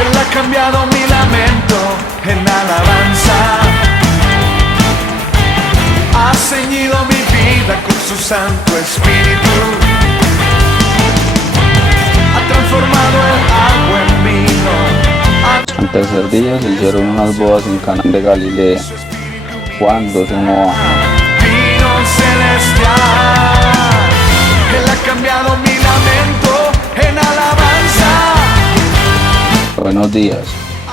Él ha cambiado mi lamento en alabanza. Ha ceñido mi vida con su Santo Espíritu. Ha transformado el agua en vino. Al tercer día se hicieron unas bodas en Caná de Galilea. Juan 2:1a. Vino celestial. Él ha cambiado mi lamento en alabanza. Buenos días,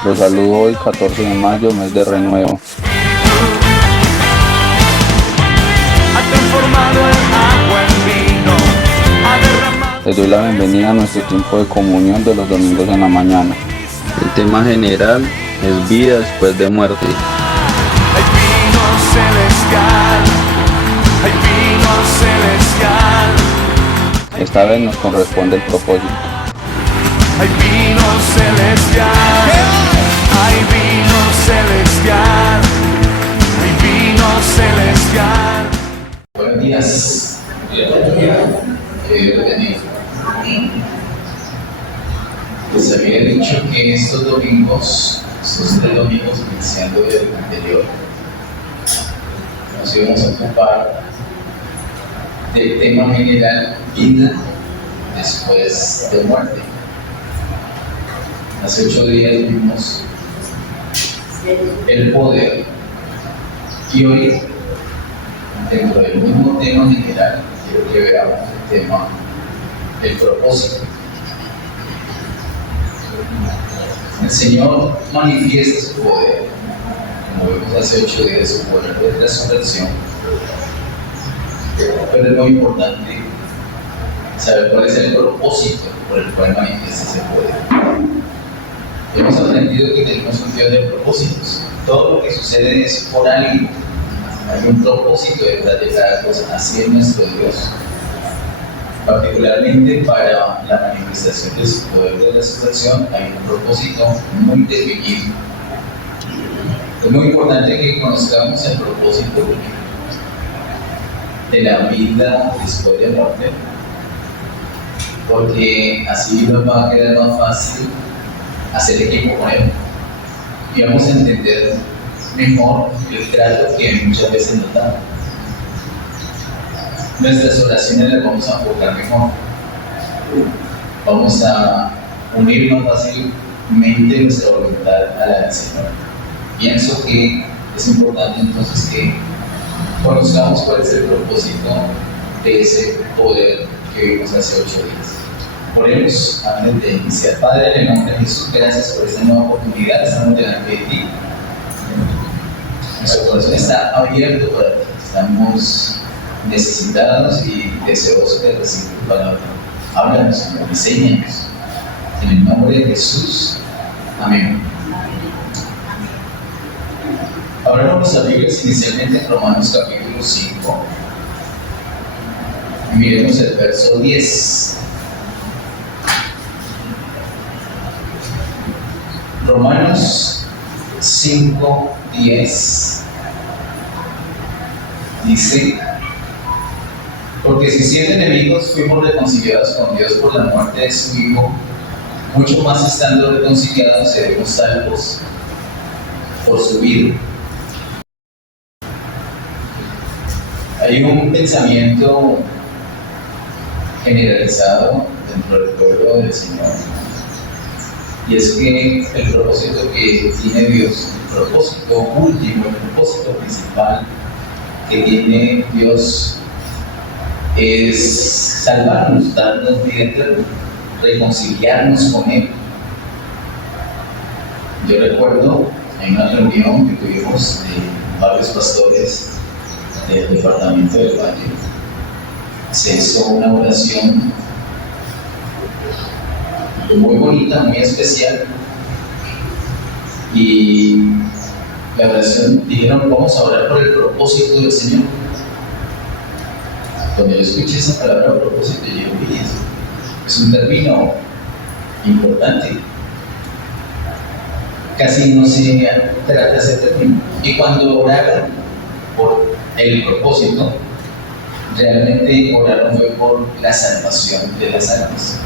los saludo hoy 14 de mayo, mes de renuevo. Ha transformado el agua en vino. Ha derramado. Les doy la bienvenida a nuestro tiempo de comunión de los domingos en la mañana. El tema general es vida después de muerte. Hay vino celestial. Hay vino celestial. Esta vez nos corresponde el propósito. Hay vino celestial. Hay vino celestial. Hay vino celestial. Buenos días. Que Dios les bendiga. Les había dicho que estos domingos, estos 3 domingos iniciando del anterior, nos íbamos a ocupar del tema general vida después de muerte. Hace 8 días vimos el poder y hoy, dentro del mismo tema general, quiero que veamos el tema del propósito. El Señor manifiesta su poder, como vimos hace 8 días, su poder de resurrección. Pero es muy importante saber cuál es el propósito por el cual manifiesta ese poder. Hemos aprendido que tenemos un Dios de propósitos. Todo lo que sucede es por algo. Hay un propósito detrás de cada cosa. Así es nuestro Dios. Particularmente para la manifestación de su poder de resurrección hay un propósito muy definido. Es muy importante que conozcamos el propósito de la vida después de muerte, porque así nos va a quedar más fácil hacer equipo con él y vamos a entender mejor el trato que muchas veces nos da. Nuestras oraciones las vamos a enfocar mejor. Vamos a unir más fácilmente nuestra voluntad a la del Señor. Pienso que es importante entonces que conozcamos cuál es el propósito de ese poder que vimos hace 8 días. Oremos antes de iniciar. Padre, en el nombre de Jesús, gracias por esta nueva oportunidad. Estamos delante de ti. Nuestro corazón está abierto para ti. Estamos necesitados y deseosos de recibir tu palabra. Háblanos, Señor, enséñanos. En el nombre de Jesús. Amén. Ahora vamos a Biblias inicialmente en Romanos capítulo 5. Miremos el verso 10. Romanos 5:10 dice: porque si siendo enemigos fuimos reconciliados con Dios por la muerte de su Hijo, mucho más estando reconciliados seremos salvos por su vida. Hay un pensamiento generalizado dentro del pueblo del Señor, y es que el propósito que tiene Dios, el propósito último, el propósito principal que tiene Dios es salvarnos, darnos vida eterna, reconciliarnos con Él. Yo recuerdo en una reunión que tuvimos de varios pastores del departamento del Valle, se hizo una oración muy bonita, muy especial, y la oración dijeron: vamos a orar por el propósito del Señor. Cuando yo escuché esa palabra propósito, yo digo: oye, es un término importante. Casi no se trata ese término. Y cuando oraron por el propósito, realmente oraron fue por la salvación de las almas.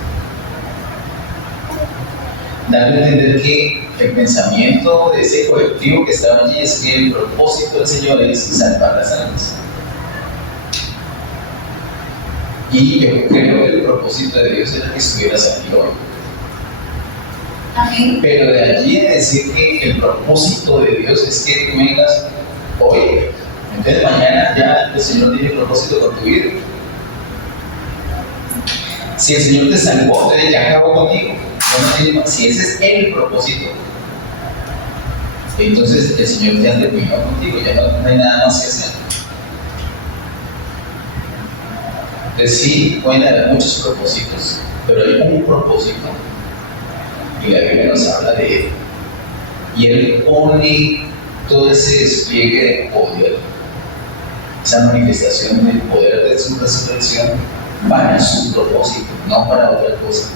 dando a entender que el pensamiento de ese colectivo que estaba allí es que el propósito del Señor es salvar las almas. Y yo creo que el propósito de Dios era que estuvieras aquí hoy. Amén. Pero de allí a decir que el propósito de Dios es que tú vengas hoy, entonces mañana ya el Señor tiene propósito con tu vida. Si el Señor te salvó, entonces ya acabó contigo. No tiene más. Si ese es el propósito, entonces el Señor ya terminó contigo, ya no hay nada más que hacer. Entonces sí, pueden haber muchos propósitos, pero hay un propósito y la Biblia nos habla de él. Y él pone todo ese despliegue de poder, esa manifestación del poder de su resurrección para su propósito, no para otra cosa.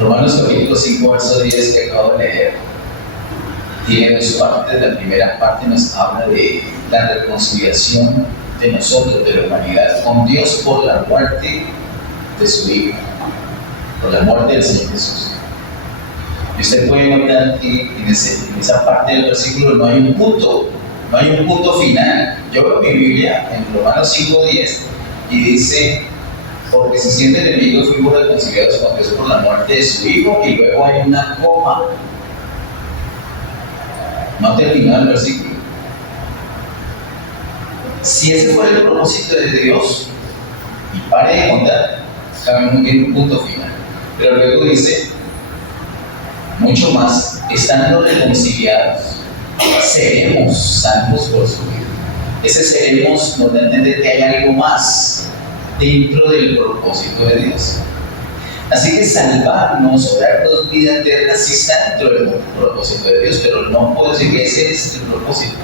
Romanos capítulo 5, verso 10 que acabo de leer, tiene dos partes. La primera parte nos habla de la reconciliación de nosotros, de la humanidad, con Dios por la muerte de su Hijo, por la muerte del Señor Jesús. Y usted puede notar que en esa parte del versículo no hay un punto final. Yo veo mi Biblia en Romanos 5:10 y dice: porque si siendo enemigos fuimos reconciliados con Dios por la muerte de su Hijo, y luego hay una coma. No terminó el versículo. Si ese fue el propósito de Dios, y pare de contar, no tiene un punto final. Pero luego dice: mucho más, estando reconciliados, seremos salvos por su vida. Ese seremos nos da a entender que hay algo más dentro del propósito de Dios. Así que salvarnos o darnos vida eterna sí está dentro del propósito de Dios, pero no puedo decir que ese es el propósito.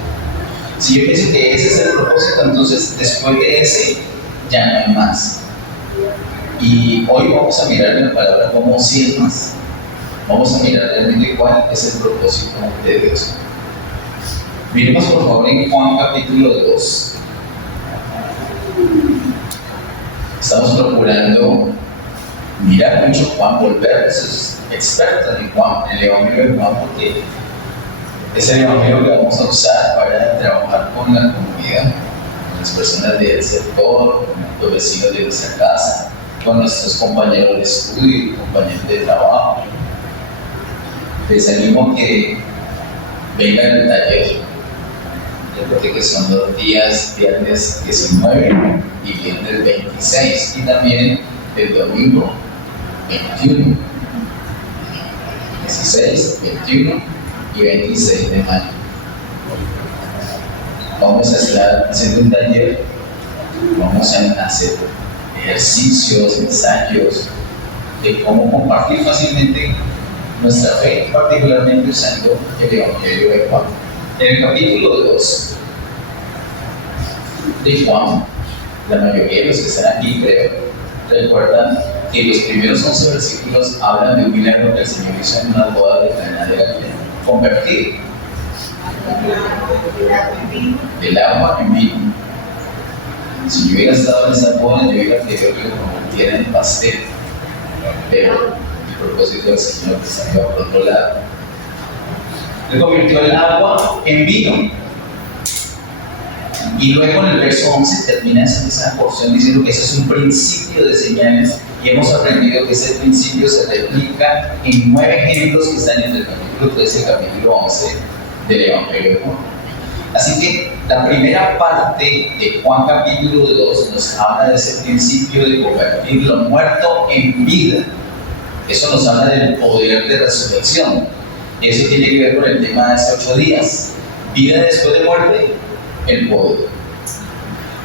Si yo pienso que ese es el propósito, entonces después de ese ya no hay más. Y hoy vamos a mirar la palabra como si es más. Vamos a mirar realmente cuál es el propósito de Dios. Miremos por favor en Juan capítulo 2. Estamos procurando mirar mucho Juan, volvernos expertos en Juan, en el Evangelio de Juan, porque es el Evangelio que vamos a usar para trabajar con la comunidad, con las personas del sector, con los vecinos de nuestra casa, con nuestros compañeros de estudio, compañeros de trabajo. Les animo a que vengan al taller. Recuerden que son 2 días, viernes 19 y viernes 26, y también el domingo 21, 16, 21 y 26 de mayo. Vamos a estar haciendo un taller, vamos a hacer ejercicios, ensayos de cómo compartir fácilmente nuestra fe, particularmente usando el Evangelio de Juan. En el capítulo 2 de Juan, la mayoría de los que están aquí, creo, recuerdan que los primeros 11 versículos hablan de un milagro que el Señor hizo en una boda de Caná de Galilea: convertir del agua en vino. Si yo hubiera estado en esa boda, yo hubiera querido que lo convirtiera en pastel, pero el propósito del Señor que salió por otro lado. Él convirtió el agua en vino. Y luego en el verso 11 termina esa porción diciendo que ese es un principio de señales, y hemos aprendido que ese principio se replica en 9 ejemplos que están entre el capítulo 13 y el capítulo 11 del Evangelio de Juan. Así que la primera parte de Juan capítulo 2 nos habla de ese principio de convertir lo muerto en vida. Eso nos habla del poder de resurrección. Y eso tiene que ver con el tema de hace 8 días. Vida después de muerte, el poder.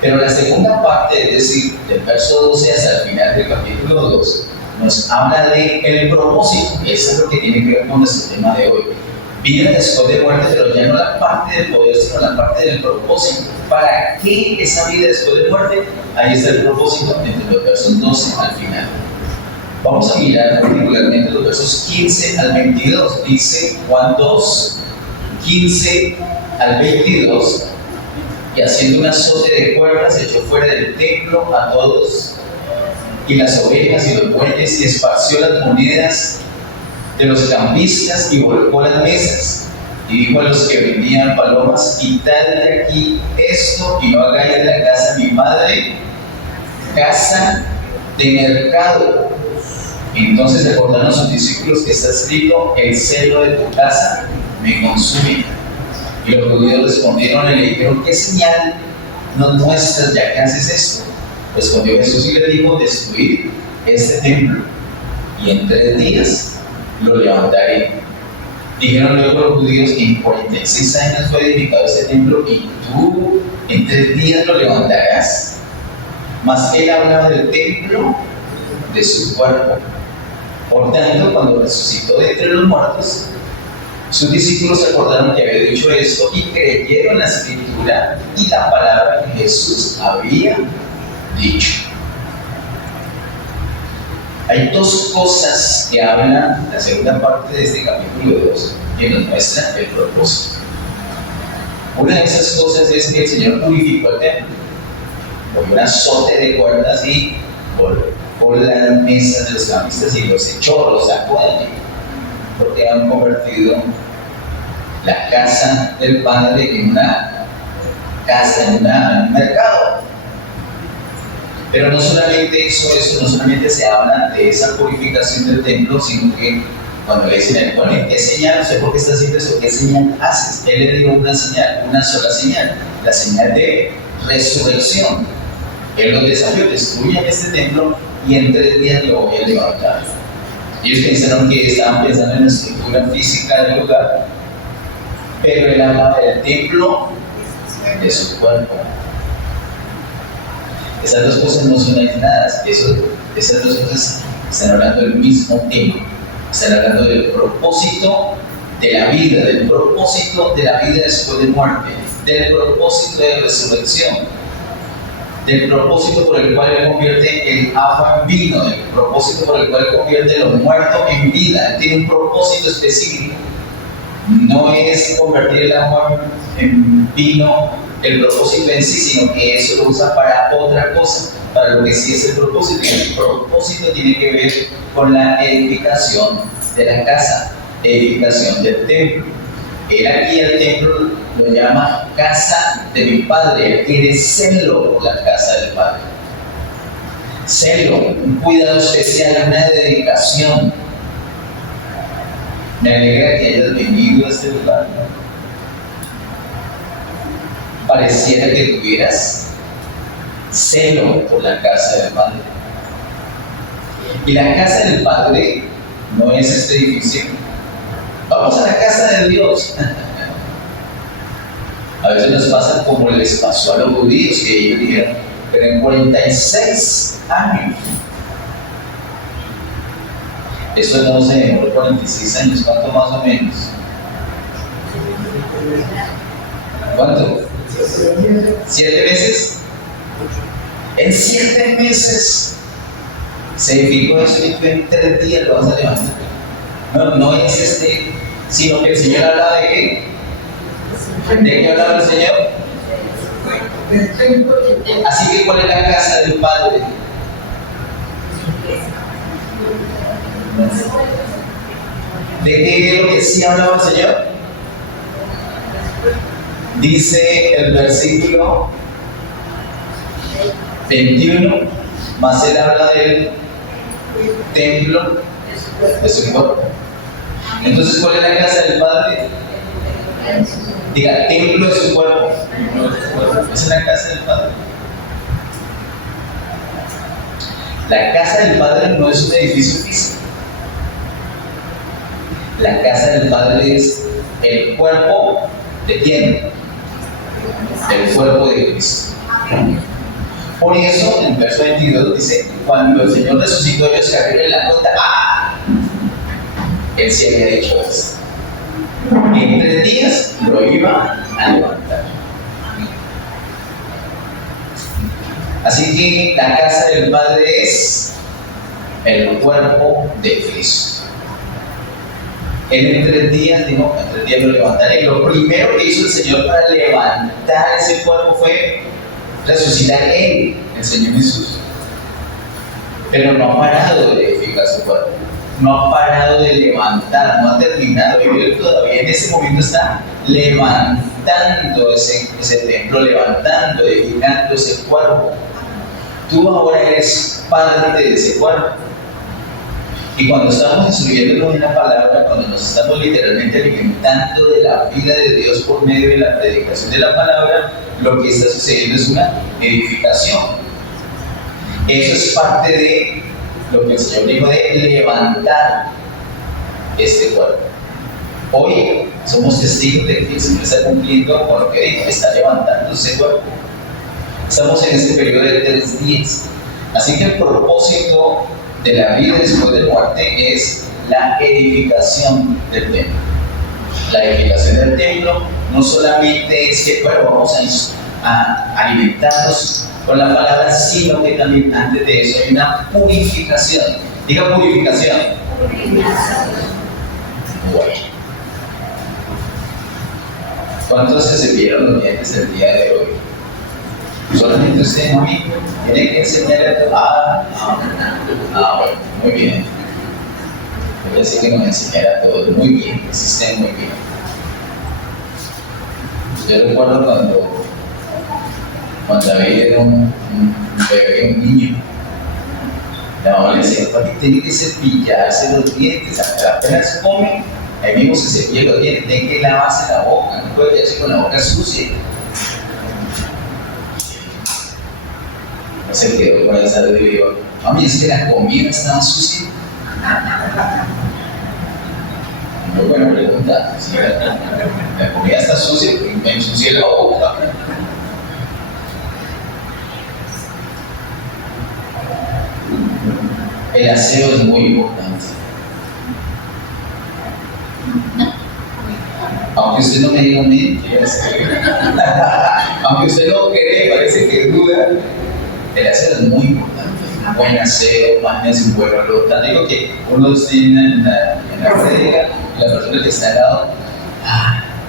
Pero la segunda parte, es decir, del verso 12 hasta el final del capítulo 2, nos habla del propósito. Y eso es lo que tiene que ver con nuestro tema de hoy. Vida después de muerte, pero ya no la parte del poder, sino la parte del propósito. ¿Para qué esa vida después de muerte? Ahí está el propósito entre los versos 12 al final. Vamos a mirar particularmente los versos 15 al 22. Dice Juan 2, 15 al 22. Y haciendo un azote de cuerdas echó fuera del templo a todos y las ovejas y los bueyes, y esparció las monedas de los cambistas y volcó las mesas. Y dijo a los que vendían palomas: quitad de aquí esto y no hagáis de la casa de mi madre casa de mercado. Entonces recordaron sus discípulos que está escrito: el celo de tu casa me consume. Y los judíos respondieron y le dijeron: ¿qué señal nos muestras ya que haces esto? Respondió Jesús y le dijo: destruid este templo, y en 3 días lo levantaré. Dijeron luego los judíos: en 46 años fue edificado este templo, y tú en 3 días lo levantarás. Mas él hablaba del templo de su cuerpo. Por tanto, cuando resucitó de entre los muertos, sus discípulos se acordaron que había dicho esto y creyeron la escritura y la palabra que Jesús había dicho. Hay 2 cosas que hablan la segunda parte de este capítulo 2 que nos muestra el propósito. Una de esas cosas es que el Señor purificó el templo, con un azote de cuerdas y volcó las mesas de los cambistas y los echó, los sacó de allí, porque han convertido la casa del Padre en una casa, en un mercado. Pero no solamente hizo eso, no solamente se habla de esa purificación del templo, sino que cuando le dicen: bueno, ¿qué señal? No sé por qué estás haciendo eso, ¿qué señal haces? Él le dio una señal, una sola señal, la señal de resurrección. Él los desafió: destruyan este templo y en 3 días lo voy a levantar. Ellos pensaron que estaban pensando en la estructura física del lugar, pero él hablaba del templo de su cuerpo. Esas 2 cosas no son aisladas, esas 2 cosas están hablando del mismo tema. Están hablando del propósito de la vida, del propósito de la vida después de muerte, del propósito de resurrección, del propósito por el cual Él convierte el agua en vino, del propósito por el cual convierte lo muerto en vida. Él tiene un propósito específico. No es convertir el agua en vino el propósito en sí, sino que eso lo usa para otra cosa, para lo que sí es el propósito. Y el propósito tiene que ver con la edificación de la casa, edificación del templo. Él aquí el templo lo llama casa de mi Padre. Él tiene celo por la casa del Padre. Celo, un cuidado especial, una dedicación. Me alegra que hayas venido a este lugar. Pareciera que tuvieras celo por la casa del Padre. Y la casa del Padre no es este edificio. Vamos a la casa de Dios. A veces nos pasa como les pasó a los judíos, que ellos dijeron: pero en 46 años. Eso no se demoró 46 años, ¿cuánto más o menos? ¿Cuánto? 7 meses. En 7 meses se edificó eso y en 3 días lo vas a levantar. No es sino que el Señor hablaba de qué. ¿De qué hablaba el Señor? Así que ¿cuál es la casa del Padre? ¿De qué es lo que sí hablaba el Señor? Dice el versículo 21, más él habla del templo de su cuerpo. Entonces, ¿cuál es la casa del Padre? Diga, templo de su cuerpo. Esa es la casa del Padre. La casa del Padre no es un edificio físico. La casa del Padre es el cuerpo de quién? El cuerpo de Cristo. Por eso, en el verso 22 dice: cuando el Señor resucitó, ellos cayeron en la cuenta. Él sí había dicho esto. En 3 días lo iba a levantar. Así que la casa del Padre es el cuerpo de Cristo. Él en 3 días dijo: en 3 días lo levantaré. Lo primero que hizo el Señor para levantar ese cuerpo fue resucitar Él, el Señor Jesús. pero no ha parado de edificar su cuerpo, no ha parado de levantar, no ha terminado. Él todavía en ese momento está levantando ese templo, levantando, edificando ese cuerpo. Tú ahora eres parte de ese cuerpo. Y cuando estamos instruyéndonos en la palabra, cuando nos estamos literalmente alimentando de la vida de Dios por medio de la predicación de la palabra, lo que está sucediendo es una edificación. Eso es parte de lo que el Señor dijo de levantar este cuerpo. Hoy somos testigos de que el Señor está cumpliendo con lo que dijo, está levantando ese cuerpo. Estamos en este periodo de 3 días. Así que el propósito de la vida después de muerte es la edificación del templo. La edificación del templo no solamente es que vamos a alimentarnos con la palabra, sino que también antes de eso hay una purificación. Diga purificación. Bueno. ¿Cuántos se cepillan los dientes el día de hoy? Solamente usted, mami, tiene que enseñarle a todos. Bueno, muy bien. Yo sé que nos enseñará a todos. Muy bien, existen muy bien. Yo recuerdo cuando David era un bebé, un niño, la mamá le decía, papi, tiene que cepillarse los dientes, apenas come, ahí mismo se cepilla los dientes, tiene que lavarse la boca, no puede quedarse con la boca sucia. Se quedó con esa duda y dijo, mami, es que la comida estaba sucia. Muy buena pregunta. Si la comida está sucia, me ensucié la boca. El aseo es muy importante. Aunque usted no me diga mentiras, aunque usted no cree, parece que duda, el aseo es muy importante. Un buen aseo, imagínense un buen olor. Te digo que uno tiene en la prédica, la persona que está al lado,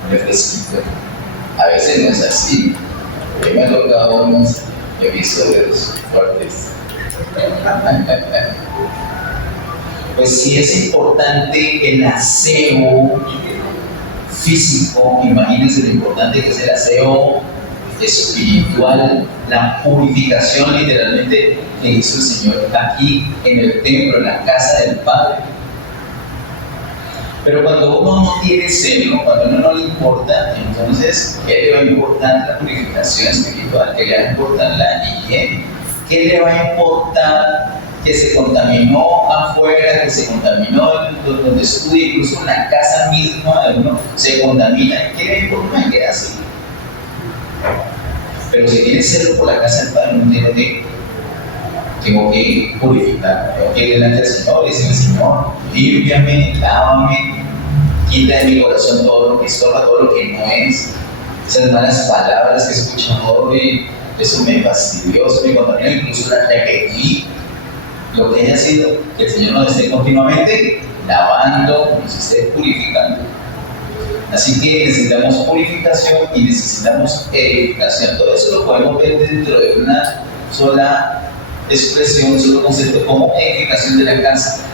huele fresquito. A veces no es así. Yo me ha tocado unos episodios fuertes. Pues sí es importante el aseo físico, imagínense lo importante que es el aseo espiritual, la purificación literalmente que hizo el Señor aquí en el templo, en la casa del Padre. Pero cuando uno no tiene celo, cuando a uno no le importa, entonces, ¿qué le va a importar la purificación espiritual? ¿Qué le va a importar la higiene? ¿Qué le va a importar que se contaminó afuera, que se contaminó donde estudia, incluso en la casa misma de uno se contamina? ¿Qué le importa? Me queda así. Pero si tiene celo por la casa del Padre, no tengo que purificar, tengo que ir delante del Señor y decirle, Señor, límpiame, lávame, quita de mi corazón todo lo que estorba, todo lo que no es, esas malas palabras que escucho hoy, eso me fastidió, eso me contaminó, incluso la repetí, lo que haya sido, que el Señor nos esté continuamente lavando, nos esté purificando. Así que necesitamos purificación y necesitamos edificación. Todo eso lo podemos ver dentro de una sola expresión, un solo concepto como edificación de la casa.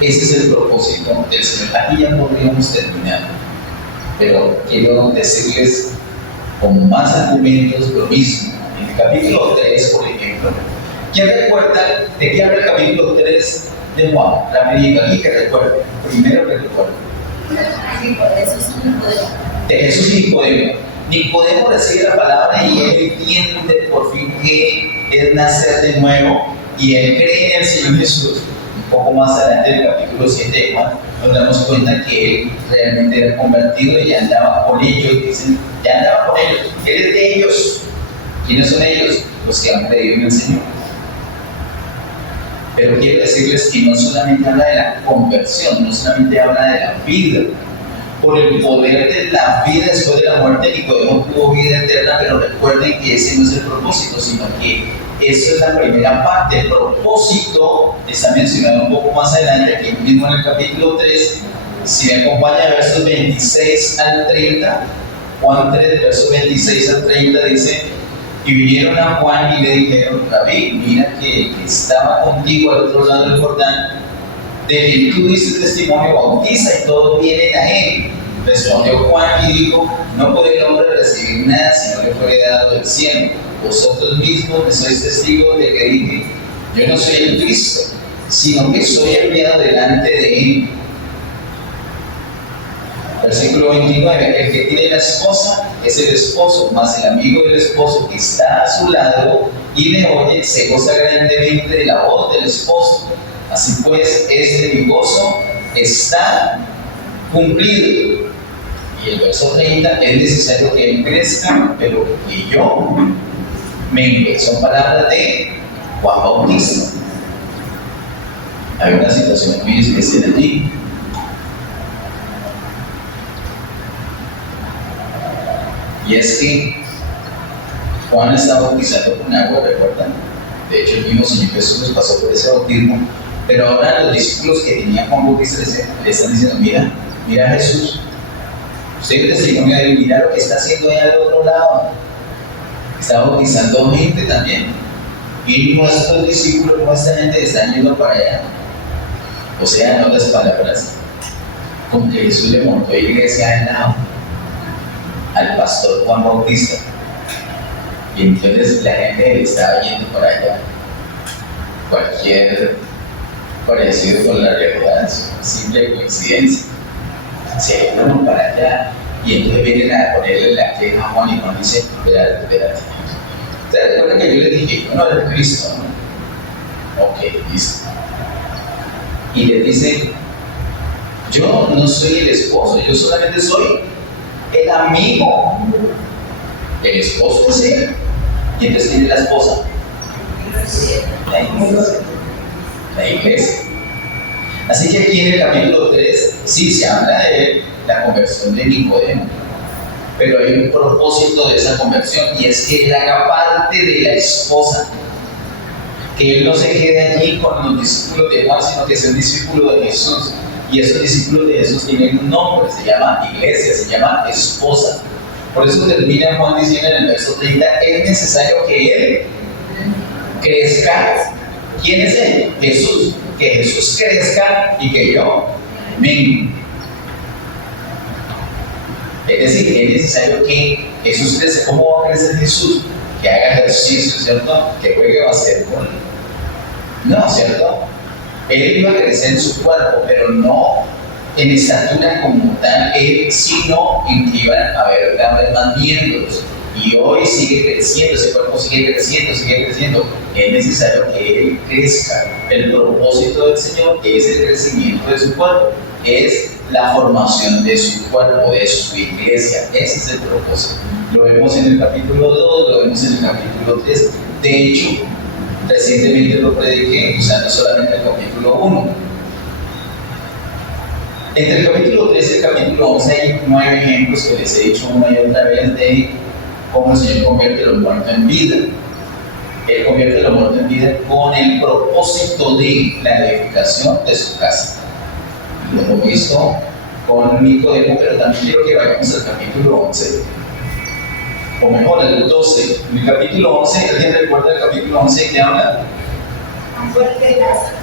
Ese es el propósito del Señor. Aquí ya podríamos terminar, pero quiero decirles con más argumentos lo mismo. En el capítulo 3, por ejemplo, ¿quién recuerda de qué habla el capítulo 3 de Juan? Rapidito, ¿alguien que recuerda? Primero que recuerda. De Jesús y Nicodemo. Nicodemo recibe la palabra y él entiende por fin que es nacer de nuevo y él cree en el Señor Jesús. Un poco más adelante en el capítulo 7 de Juan nos damos cuenta que él realmente era convertido y ya andaba con ellos, dicen, ya andaba con ellos, él es de ellos. ¿Quiénes son ellos? Los que han creído en el Señor. Pero quiero decirles que no solamente habla de la conversión, no solamente habla de la vida. Por el poder de la vida después de la muerte, Nicodemo tuvo vida eterna, pero recuerden que ese no es el propósito, sino que eso es la primera parte. El propósito está mencionado un poco más adelante, aquí mismo en el capítulo 3. Si me acompaña, versos 26 al 30, Juan 3, versos 26 al 30 dice: Y vinieron a Juan y le dijeron: Rabí, mira que estaba contigo al otro lado del Jordán, de quien tú diste testimonio, bautiza y todos vienen a él. Respondió Juan y dijo: no puede el hombre recibir nada si no le fue dado del cielo. Vosotros mismos me sois testigos de que dije: yo no soy el Cristo, sino que soy enviado delante de él. Versículo 29, el que tiene la esposa es el esposo, mas el amigo del esposo que está a su lado y le oye se goza grandemente de la voz del esposo. Así pues, mi gozo está cumplido. Y el verso 30, es necesario que él crezca, pero que yo mengue. Son palabras de Juan Bautista. Hay una situación muy especial allí. Y es que Juan está bautizando con agua, ¿recuerdan? De hecho, el mismo Señor Jesús pasó por ese bautismo. Pero ahora los discípulos que tenía Juan Bautista le están diciendo: mira a Jesús. Usted es testimonio de él, mira lo que está haciendo ahí al otro lado. Está bautizando gente también. Y nuestros discípulos, nuestra gente, están yendo para allá. O sea, en otras palabras, con que Jesús le montó iglesia al lado al pastor Juan Bautista. Y entonces la gente estaba yendo para allá. Cualquier parecido con la realidad es una simple coincidencia. Se fueron para allá y entonces vienen a ponerle la queja a Juan y Juan dice: espérate. ¿Ustedes recuerdan que yo les dije: yo no era Cristo, ¿no? Ok, listo. Y le dice: yo no soy el esposo, yo solamente soy el amigo. El esposo es él. ¿Y entonces quién es la esposa? La iglesia. Así que aquí en el capítulo 3 sí se habla de la conversión de Nicodemo, pero hay un propósito de esa conversión, y es que él haga parte de la esposa, que él no se quede allí con los discípulos de Juan, sino que sea un discípulo de Jesús. Y esos discípulos de Jesús tienen un nombre, se llama iglesia, se llama esposa. Por eso termina Juan diciendo en el verso 30: es necesario que él crezca. ¿Quién es él? Jesús. Que Jesús crezca y que yo mengue. Es decir, es necesario que Jesús crezca. ¿Cómo va a crecer Jesús? Que haga ejercicio, ¿cierto? Que juegue basquetbol. No, ¿cierto? Él iba a crecer en su cuerpo, pero no en estatura como tal, sino en que iban a haber cada vez más miembros. Y hoy sigue creciendo, ese cuerpo sigue creciendo. Es necesario que él crezca. El propósito del Señor es el crecimiento de su cuerpo, es la formación de su cuerpo, de su iglesia. Ese es el propósito. Lo vemos en el capítulo 2, lo vemos en el capítulo 3. De hecho, recientemente lo prediqué usando solamente el capítulo 1. Entre el capítulo 3 y el capítulo 11 hay 9 ejemplos que les he dicho una y otra vez de cómo el Señor convierte lo muerto en vida. Él convierte lo muerto en vida con el propósito de la edificación de su casa. Lo hemos visto con Nicodemo, pero también quiero que vayamos al capítulo 11. O mejor, al 12. En el capítulo 11, ¿alguien recuerda el capítulo 11 que habla? La muerte de Lázaro.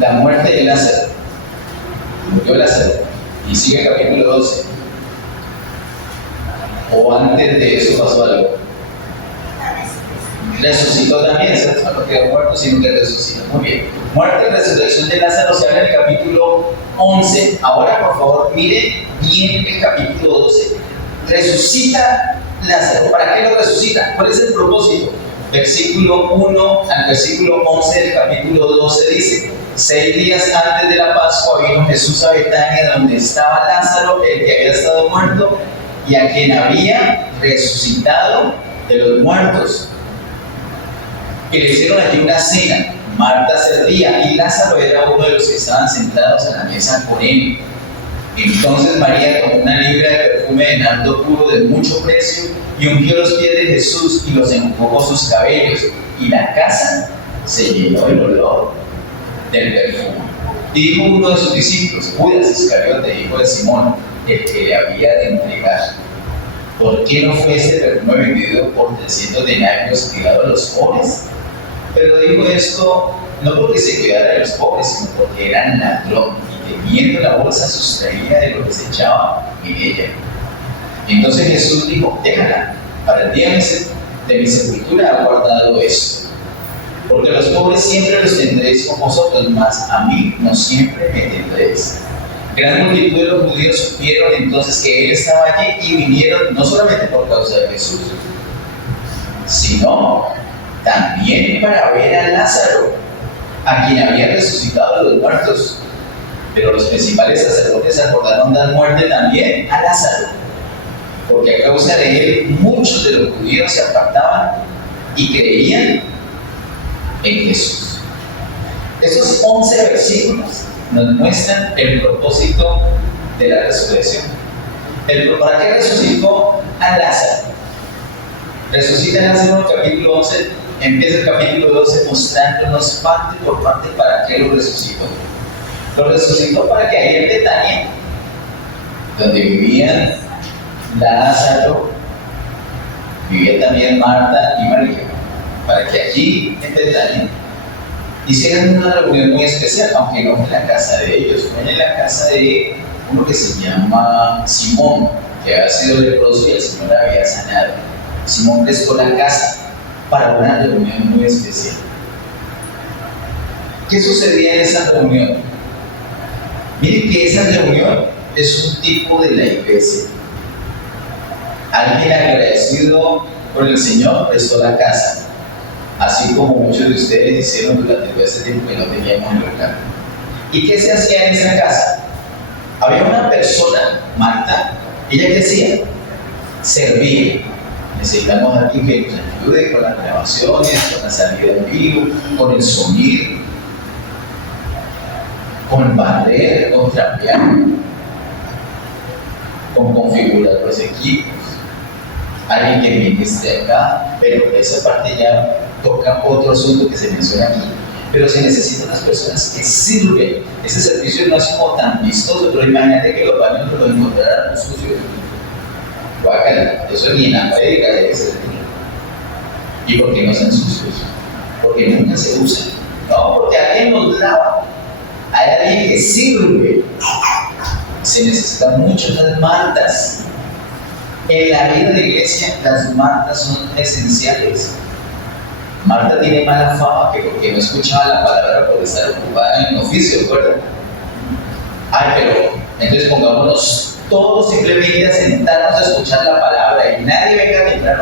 La muerte de Lázaro. Murió Lázaro. Y sigue el capítulo 12. O antes de eso pasó algo. Resucitó también, ¿cierto? No quedó muerto, sino que resucitó. Muy bien. Muerte y resurrección de Lázaro se habla en el capítulo 11. Ahora, por favor, miren bien el capítulo 12. Resucita Lázaro. ¿Para qué lo resucita? ¿Cuál es el propósito? Versículo 1 al versículo 11 del capítulo 12 dice: 6 días antes de la Pascua vino Jesús a Betania, donde estaba Lázaro, el que había estado muerto, y a quien había resucitado de los muertos. Y le hicieron allí una cena. Marta servía y Lázaro era uno de los que estaban sentados en la mesa con él. Entonces María tomó una libra de perfume de nardo puro de mucho precio y ungió los pies de Jesús y los enjugó con sus cabellos, y la casa se llenó del olor del perfume. Y dijo uno de sus discípulos, Judas Iscariote, hijo de Simón, el que le había de entregar: ¿Por qué no fue este perfume vendido por 300 denarios y dado a los pobres? Pero dijo esto no porque se cuidara de los pobres, sino porque eran ladrón y teniendo la bolsa sustraía de lo que se echaba en ella. Entonces Jesús dijo, déjala, para el día de mi sepultura ha guardado esto. Porque los pobres siempre los tendréis con vosotros, mas a mí no siempre me tendréis. Gran multitud de los judíos supieron entonces que él estaba allí y vinieron no solamente por causa de Jesús, sino también para ver a Lázaro, a quien había resucitado de los muertos. Pero los principales sacerdotes acordaron dar muerte también a Lázaro, porque a causa de él muchos de los judíos se apartaban y creían en Jesús. Esos 11 versículos nos muestran el propósito de la resurrección. ¿Para qué resucitó a Lázaro? Resucita a Lázaro en el capítulo 11, empieza el capítulo 12 mostrándonos parte por parte para qué lo resucitó. Lo resucitó para que ahí en Betania, donde vivían Lázaro, vivía también Marta y María, para que allí en Betania hicieran una reunión muy especial, aunque no en la casa de ellos, fue en la casa de uno que se llama Simón, que había sido leproso y el Señor había sanado. Simón prestó la casa para una reunión muy especial. ¿Qué sucedía en esa reunión? Miren que esa reunión es un tipo de la iglesia. Alguien agradecido con el Señor prestó la casa, así como muchos de ustedes hicieron durante todo ese tiempo que no teníamos un local. ¿Y qué se hacía en esa casa? Había una persona, Marta, ella que hacía, servía. Necesitamos a alguien que nos ayude con las grabaciones, con la salida en vivo, con el sonido, con barrer, con trapear, con configurar los equipos. Alguien que ministre acá, pero esa parte ya toca otro asunto que se menciona aquí. Pero se necesitan las personas que sirven. Ese servicio no es como tan vistoso, pero imagínate que los baños los encontraran sucios. Guácala, eso ni en América debe ser. ¿Y por qué no están sucios? Porque nunca se usan. No, porque alguien los lava. Hay alguien que sirve. Se necesitan mucho las mantas. En la vida de la iglesia, las mantas son esenciales. Marta tiene mala fama que porque no escuchaba la palabra por estar ocupada en un oficio, ¿verdad? Ay, pero entonces pongámonos todos simplemente a sentarnos a escuchar la palabra y nadie venga a entrar.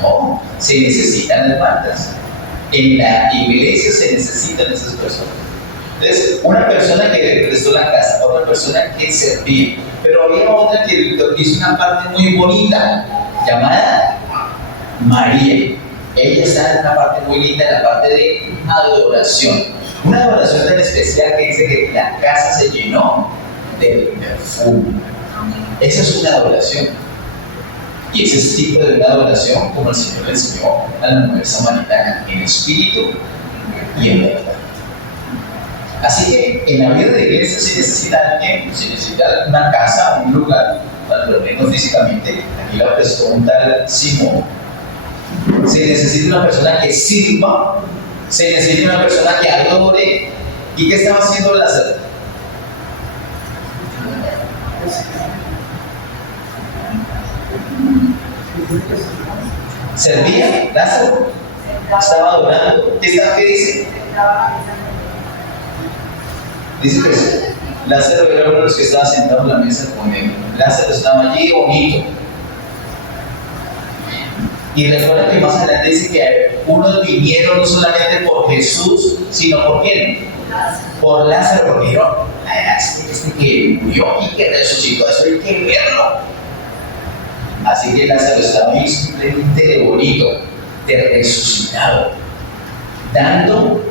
No, se necesitan las mantas. En la iglesia se necesitan esas personas. Entonces, una persona que prestó la casa, otra persona que servía, pero había otra que hizo una parte muy bonita, llamada María. Ella está en una parte muy linda, en la parte de adoración. Una adoración tan especial que dice que la casa se llenó de perfume. Esa es una adoración. Y ese es el tipo de una adoración como el Señor le enseñó a la mujer samaritana, en espíritu y en verdad. Así que en la vida de la iglesia se necesita alguien, se necesita una casa, un lugar, para reunirnos físicamente. Aquí la prestó un tal Simón. Se necesita una persona que sirva, se necesita una persona que adore. ¿Y qué estaba haciendo Lázaro? ¿Servía Lázaro? ¿Estaba adorando? ¿Qué dice? Dice que Lázaro era uno de los que estaba sentado en la mesa con él. Lázaro estaba allí bonito. Y recuerda que más adelante dice que unos vinieron no solamente por Jesús, sino por quién? Por Lázaro, porque dijeron, este que murió y que resucitó, eso hay que verlo. Así que Lázaro estaba ahí simplemente de bonito, de resucitado, dando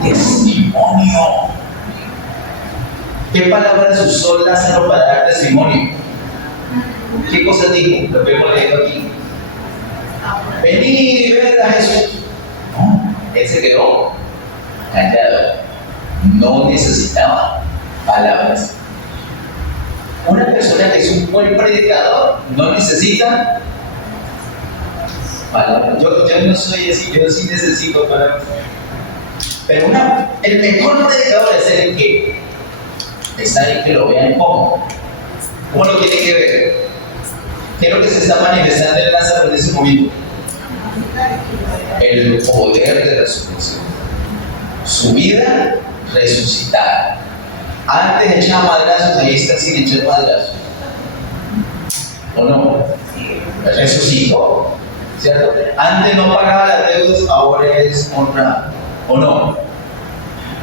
testimonio. ¿Qué palabras usó Lázaro para dar testimonio? ¿Qué cosas dijo? Lo que hemos leído aquí. Venid y ved a Jesús. No, él se quedó callado. No necesitaba palabras. Una persona que es un buen predicador no necesita palabras. Yo no soy así, yo sí necesito palabras. Pero el mejor predicador es el que está ahí, que lo vean cómo lo tiene que ver. ¿Qué es lo que se está manifestando en Lázaro en ese momento? El poder de resurrección. Su vida resucitada. Antes echaba madrazos, ahí está sin echar madrazos. ¿O no? Resucitó, ¿cierto? Antes no pagaba las deudas, ahora es honrado. ¿O no?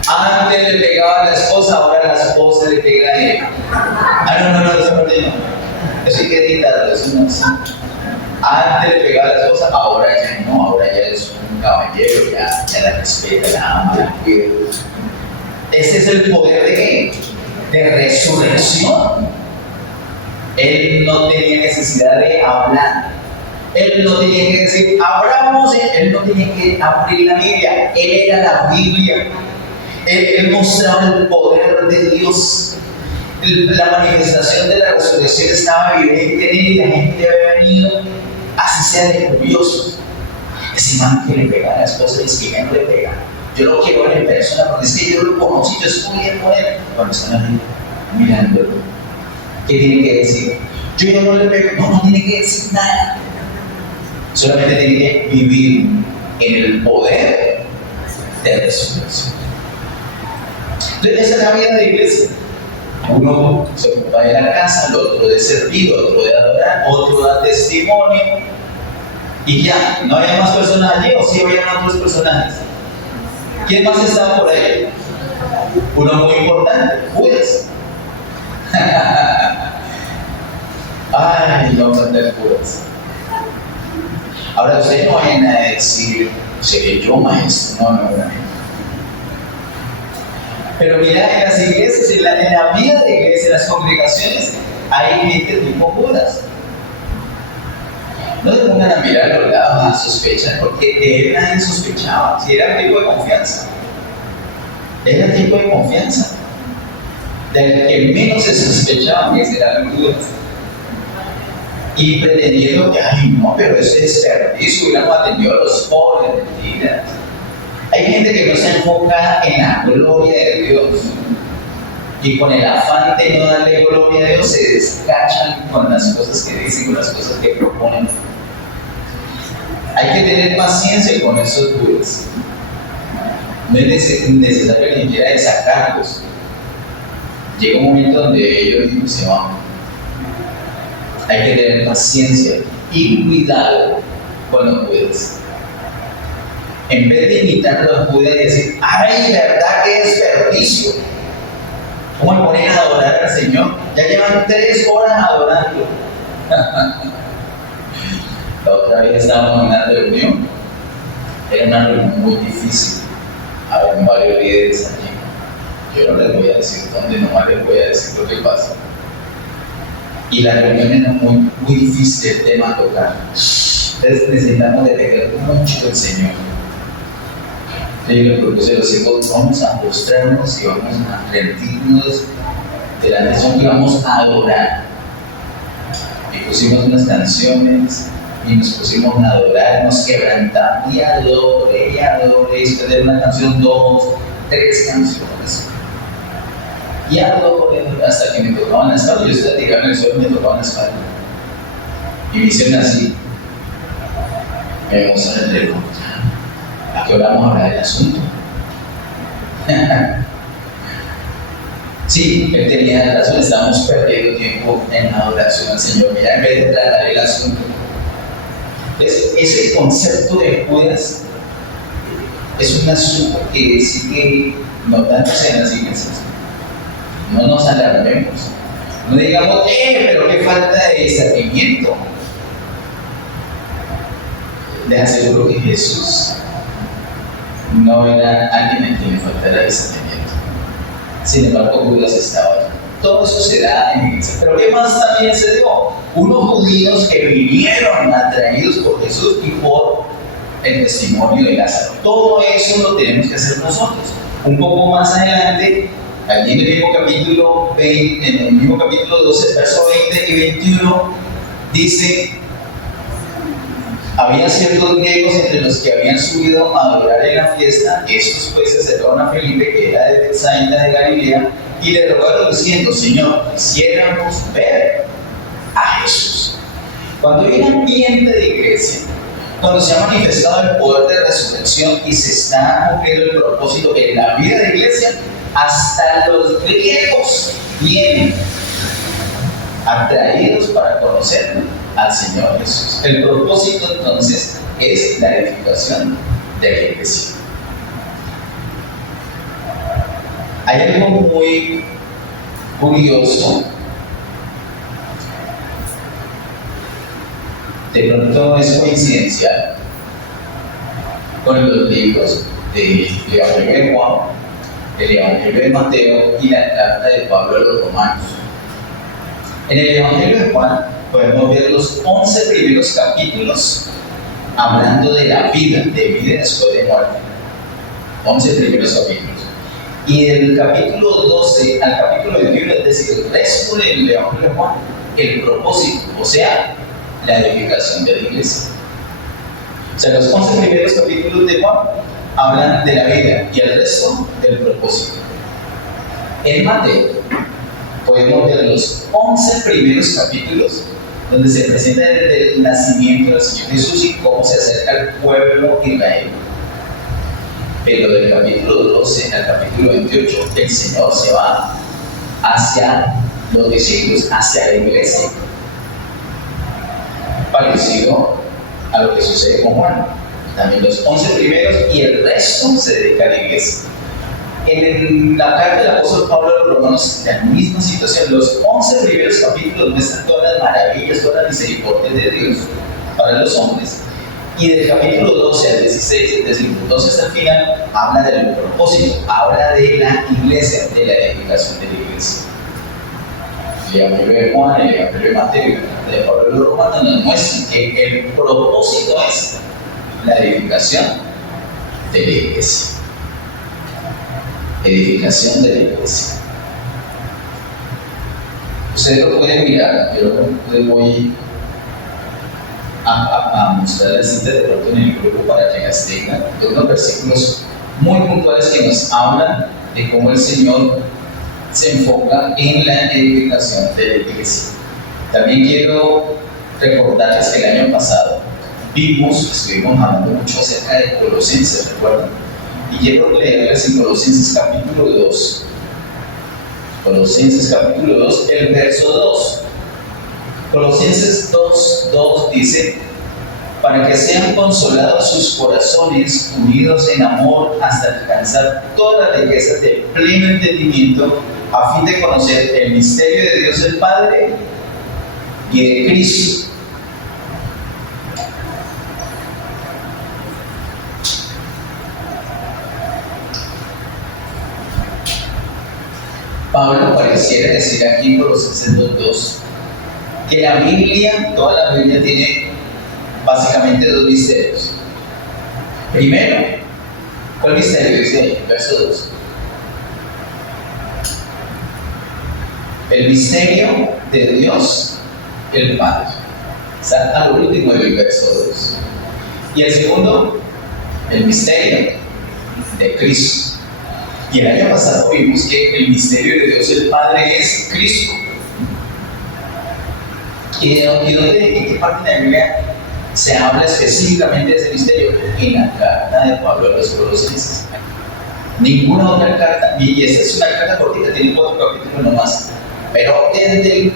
Antes le pegaba a la esposa, ahora la esposa le pega a él. No, eso no. Eso hay que editarlo, eso no es. Antes le pegaba a la esposa, ahora ya no, ahora ya es un caballero, ya la respeta, la ama, la cuida. Ese es el poder de qué? De resurrección. Él no tenía necesidad de hablar. Él no tenía que decir, abramos, él no tenía que abrir la Biblia. Él era la Biblia. Él mostraba el poder de Dios. La manifestación de la resurrección estaba evidente en él y la gente había venido, así sea de curiosos. Ese man que le pega a la esposa dice que ya no le pega. Yo lo quiero ver en persona porque es que yo lo conocí, yo estudié con él. Cuando están ahí mirándolo, ¿qué tiene que decir? Yo ya no le pego, no tiene que decir nada. Solamente tiene que vivir en el poder de resurrección. Entonces, esa es la vida de iglesia. Uno se ocupa de la casa, el otro de servir, otro de adorar, otro da testimonio. Y ya, no había más personas allí, o sí habían otros personajes. ¿Quién más estaba por ahí? Uno muy importante, Judas. Ay, vamos a ver Judas. Ahora, ustedes no vayan a decir, seré yo maestro, no. Pero mira, en las iglesias, en la vida de iglesia, en las congregaciones, hay gente tipo Judas. No se pongan a mirar a los lados, a sospechar, porque de él nadie sospechaba, si era un tipo de confianza. Era el tipo de confianza. Del que menos se sospechaba que será Judas. Y pretendiendo que, ay no, pero ese desperdicio, hubiéramos atendido a los pobres, mentiras. Hay gente que no se enfoca en la gloria de Dios y con el afán de no darle gloria a Dios se descachan con las cosas que dicen, con las cosas que proponen. Hay que tener paciencia con esos dudas. No es necesario ni siquiera desacarlos. Llega un momento donde ellos mismos se van. Hay que tener paciencia y cuidado con los Judas. En vez de imitar a los Judas y decir, ¡ay, verdad que desperdicio! ¿Cómo me ponen a adorar al Señor? Ya llevan 3 horas adorando. La otra vez estábamos en una reunión. Era una reunión muy difícil. Había varios líderes allí. Yo no les voy a decir dónde, nomás les voy a decir lo que pasa. Y la reunión era muy difícil el tema a tocar. Entonces necesitamos depender mucho del Señor. Yo le propuse a los hijos, vamos a postrarnos y vamos a rendirnos delante de Dios y vamos a adorar. Y pusimos unas canciones y nos pusimos a adorar, nos quebrantamos y adore, y después de una canción, 2, 3 canciones. Y adore hasta que me tocaban la espalda. Yo estaba tirado en el suelo y me tocaban la espalda. Y me hicieron así. Me emocioné el reloj. ¿A qué hora vamos a hablar del asunto? Sí, él tenía razón, estábamos perdiendo tiempo en la adoración al Señor. Mira, en vez de tratar el asunto. Ese concepto de Judas es un asunto que sigue notándose en las iglesias. No nos alarmemos. No digamos, pero qué falta de discernimiento. Les aseguro que Jesús no era alguien a quien le faltara discernimiento. Sin embargo, Judas estaba allí. Todo eso se da en la iglesia. Pero ¿qué más también se dio? Unos judíos que vinieron atraídos por Jesús y por el testimonio de Lázaro. Todo eso lo tenemos que hacer nosotros. Un poco más adelante Allí en el mismo capítulo 20, en el mismo capítulo 12, verso 20 y 21, dice: había ciertos griegos entre los que habían subido a adorar en la fiesta. Estos pues se acercaron a Felipe, que era de Bethsaida de Galilea, y le rogaron diciendo: Señor, quisiéramos ver a Jesús. Cuando hay un ambiente de iglesia, cuando se ha manifestado el poder de resurrección y se está cumpliendo el propósito en la vida de iglesia, hasta los griegos vienen atraídos para conocer al Señor Jesús. El propósito entonces es la edificación de la iglesia. Hay algo muy curioso. De pronto es coincidencial con los libros del Evangelio de Juan, el Evangelio de Mateo y la carta de Pablo a los romanos. En el Evangelio de Juan podemos ver los 11 primeros capítulos hablando de la vida, de vida después de muerte. 11 primeros capítulos. Y del capítulo 12 al capítulo 21, es decir, el resto del Evangelio de Juan, el propósito, o sea, la edificación de la iglesia. O sea, los 11 primeros capítulos de Juan hablan de la vida y el resto del propósito. En Mateo podemos ver los 11 primeros capítulos donde se presenta desde el nacimiento del Señor Jesús y cómo se acerca al pueblo Israel. Pero del capítulo 12 al capítulo 28, el Señor se va hacia los discípulos, hacia la iglesia, parecido a lo que sucede con Juan. También los 11 primeros y el resto se dedica a la iglesia. En la carta del apóstol Pablo a los romanos, la misma situación. Los 11 primeros capítulos muestran todas las maravillas, todas las misericordias de Dios para los hombres. Y del capítulo 12 al 16, es decir, del 12 hasta el final, habla del propósito, habla de la iglesia, de la edificación de la iglesia. El Evangelio de Juan, el Evangelio de Mateo y la carta de Pablo a los romanos nos muestran que el propósito es la edificación de la iglesia. Edificación de la iglesia. Ustedes lo pueden mirar, yo les voy a mostrar la cita de pronto en el grupo para que las tengan, de unos versículos muy puntuales que nos hablan de cómo el Señor se enfoca en la edificación de la iglesia. También quiero recordarles que el año pasado estuvimos hablando mucho acerca de Colosenses, ¿recuerdan? Y quiero leerles en Colosenses capítulo 2. Colosenses capítulo 2, el verso 2. Colosenses 2 dice: para que sean consolados sus corazones, unidos en amor hasta alcanzar todas las riquezas de pleno entendimiento, a fin de conocer el misterio de Dios el Padre y de Cristo. Pablo pareciera decir aquí en Colosenses 2:2 que la Biblia, toda la Biblia tiene básicamente dos misterios. Primero, ¿cuál misterio dice ahí? Verso 2. El misterio de Dios, el Padre. Está al último del verso 2. Y el segundo, el misterio de Cristo. Y el año pasado vimos que el misterio de Dios el Padre es Cristo. ¿Y en qué parte de la Biblia se habla específicamente de ese misterio? En la carta de Pablo a los Colosenses. Ninguna otra carta, y esta es una carta cortita, tiene 4 capítulos nomás, pero desde el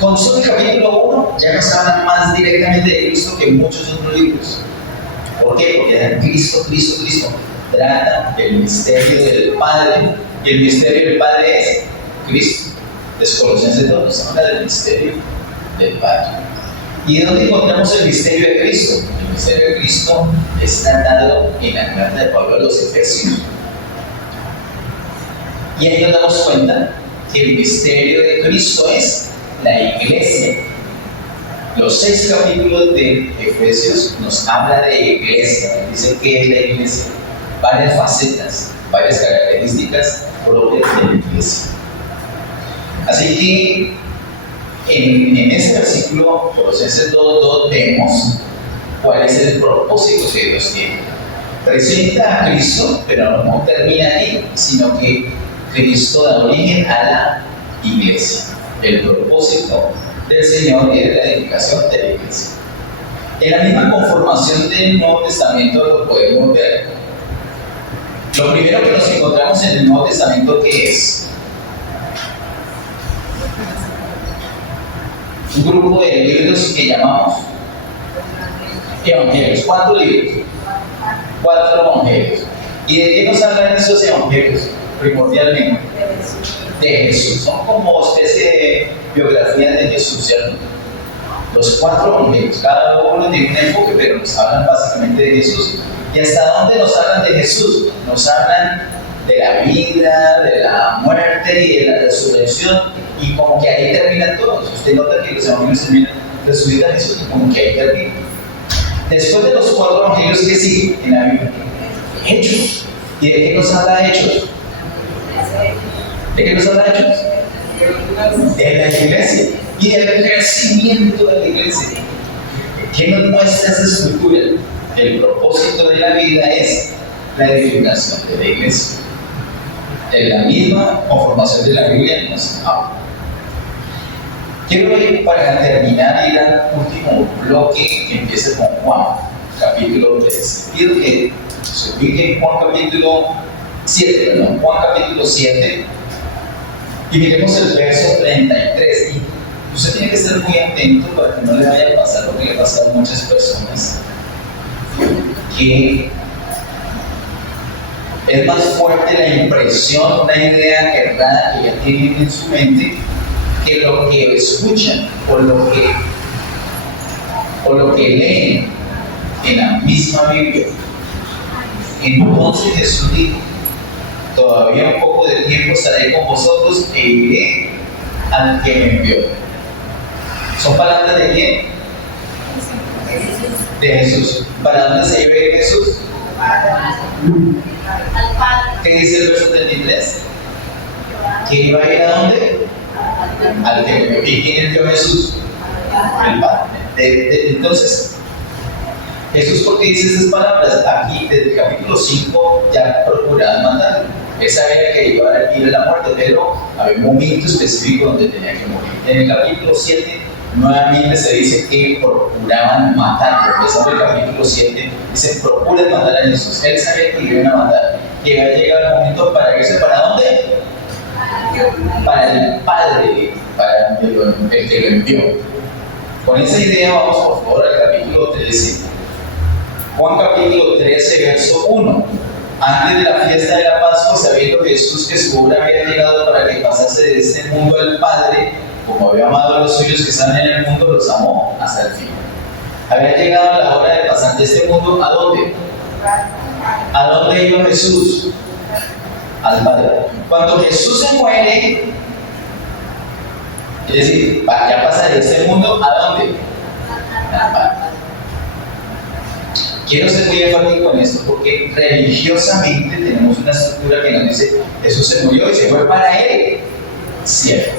con solo el capítulo 1 ya nos hablan más directamente de Cristo que muchos otros libros. ¿Por qué? Porque Cristo trata el misterio del Padre, y el misterio del Padre es Cristo. Entonces Colosenses 2 nos habla del misterio del Padre. ¿Y dónde encontramos el misterio de Cristo? El misterio de Cristo está dado en la carta de Pablo a los Efesios. Y ahí nos damos cuenta que el misterio de Cristo es la iglesia. Los 6 capítulos de Efesios nos habla de iglesia. Dice que es la iglesia. Varias facetas, varias características propias de la iglesia. iglesia. Así que en ese versículo, Colosenses 2:2, vemos cuál es el propósito que Dios tiene. Presenta a Cristo, pero no termina ahí, sino que Cristo da origen a la iglesia. El propósito del Señor y de la edificación de la iglesia. En la misma conformación del Nuevo Testamento lo podemos ver. Lo primero que nos encontramos en el Nuevo Testamento, ¿qué es? Un grupo de libros que llamamos evangelios. ¿Cuántos libros? 4 evangelios. ¿Y de qué nos hablan esos evangelios? Primordialmente de Jesús. Son como especie de biografías de Jesús, ¿cierto? Los 4 evangelios, cada uno tiene un enfoque, pero nos hablan básicamente de Jesús. ¿Y hasta dónde nos hablan de Jesús? Nos hablan de la vida, de la muerte y de la resurrección, y como que ahí terminan todos. Usted nota que los evangelios terminan resucita a Jesús, y como que ahí termina. Después de los 4 evangelios, ¿qué sigue en la Biblia? Hechos. ¿Y de qué nos habla Hechos? ¿De qué nos habla Hechos? De la iglesia y del crecimiento de la iglesia. ¿Qué nos muestra esa estructura? El propósito de la vida es la edificación de la iglesia. En la misma conformación de la Biblia nos habla. Quiero ir para terminar ir al último bloque que empieza con Juan, capítulo 3. Pido que se ubique en Juan capítulo 7, Juan capítulo 7, y miremos el verso 33. Y usted tiene que estar muy atento para que no le vaya a pasar lo que le ha pasado a muchas personas, que es más fuerte la impresión, una idea errada que ya tienen en su mente, que lo que escuchan o lo que leen en la misma Biblia. Entonces Jesús dijo: todavía un poco de tiempo estaré con vosotros e iré al que me envió. ¿Son palabras de quién? De Jesús. ¿Para dónde se lleva Jesús? Al Padre. ¿Qué dice el verso 33? ¿Que iba a ir a dónde? Al que me envió. ¿Y quién envió a Jesús? El Padre. Entonces, Jesús, ¿por qué dice estas palabras? Aquí, desde el capítulo 5, ya procuraba matarlo. Él sabía que iba a ir a la muerte, pero había un momento específico donde tenía que morir. En el capítulo 7, nuevamente se dice que procuraban matarlo. Empezando el capítulo 7, dice: procuren matar a Jesús. Él sabía que lo iban a matar. Que había llegado el momento para irse. ¿Para dónde? Para el Padre, para el que lo envió. Con esa idea vamos por favor al capítulo 13. Juan capítulo 13, verso 1. Antes de la fiesta de la Pascua, sabiendo Jesús que su hora había llegado para que pasase de este mundo al Padre, como había amado a los suyos que están en el mundo, los amó hasta el fin. Había llegado la hora de pasar de este mundo ¿a dónde? ¿A dónde iba Jesús? Al Padre. Cuando Jesús se muere, es decir, ya pasa de este mundo ¿a dónde? Al Padre. Quiero ser muy enfático en esto porque religiosamente tenemos una estructura que nos dice: Jesús se murió y se fue para él. Cierto.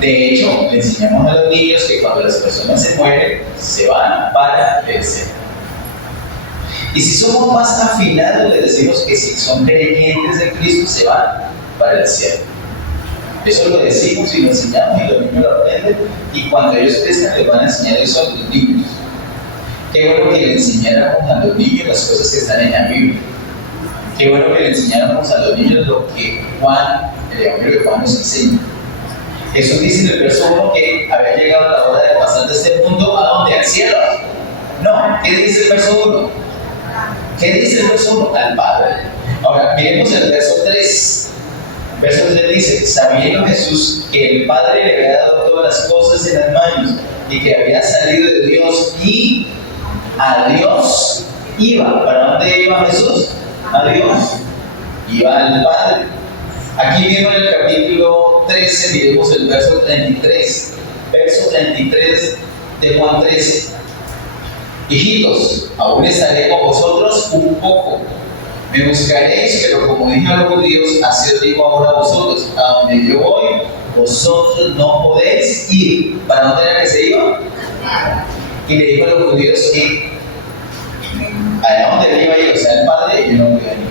De hecho, le enseñamos a los niños que cuando las personas se mueren, se van para el cielo. Y si somos más afinados, les decimos que si son creyentes de Cristo, se van para el cielo. Eso lo decimos y lo enseñamos y los niños lo aprenden. Y cuando ellos crezcan, les van a enseñar eso a los niños. Qué bueno que le enseñáramos a los niños las cosas que están en la Biblia. Qué bueno que le enseñáramos a los niños lo que Juan, el Evangelio de Juan, nos enseña. Jesús dice en el verso 1 que había llegado la hora de pasar de este mundo ¿a dónde? ¿Al cielo? No. ¿Qué dice el verso 1? ¿Qué dice el verso 1? Al Padre. Ahora, miremos el verso 3. El verso 3 dice: sabiendo Jesús que el Padre le había dado todas las cosas en las manos y que había salido de Dios y a Dios iba. ¿Para dónde iba Jesús? A Dios. Iba al Padre. Aquí mismo en el capítulo 13 miremos el verso 33. Verso 33 de Juan 13. Hijitos, aún estaré con vosotros un poco. Me buscaréis, pero como dije a los judíos, haced digo ahora a vosotros, a donde yo voy, vosotros no podéis ir. ¿Para dónde era que se iba? Y le dijo a los judíos que allá donde él iba a ir, o sea, el Padre, ellos no podían ir.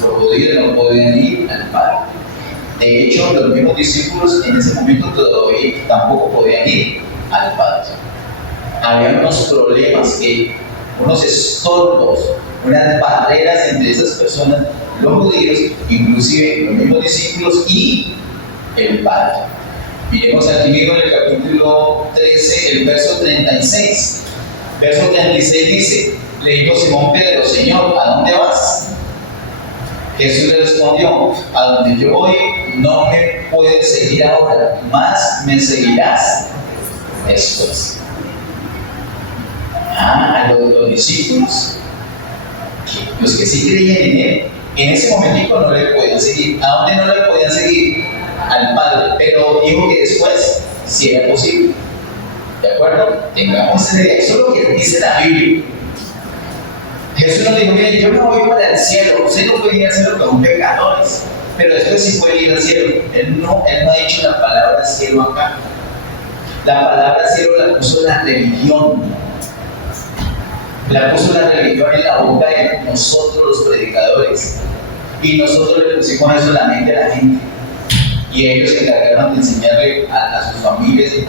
Los judíos no podían ir al Padre. De hecho, los mismos discípulos en ese momento todavía tampoco podían ir al Padre. Había unos problemas, unos estorbos, unas barreras entre esas personas, los judíos, inclusive los mismos discípulos y el Padre. Miremos aquí mismo en el capítulo 13, el verso 36. Verso 36 dice, le dijo Simón Pedro, Señor, ¿a dónde vas? Jesús le respondió, a donde yo voy no me puedes seguir ahora, más me seguirás después. A los discípulos, los que sí creían en él, en ese momentico no le podían seguir. ¿A dónde no le podían seguir? Al Padre. Pero dijo que después sí era posible. ¿De acuerdo? Tengamos esa idea. Eso es lo que dice la Biblia. Jesús nos dijo, miren, yo me voy para el cielo. Ustedes no pueden ir al cielo con pecadores, pero después sí pueden ir al cielo. Él no ha dicho la palabra cielo acá. La palabra cielo la puso la religión. La puso la religión en la boca de nosotros los predicadores. Y nosotros le pusimos eso en la mente a la gente. Y ellos se encargaron de enseñarle a sus familias y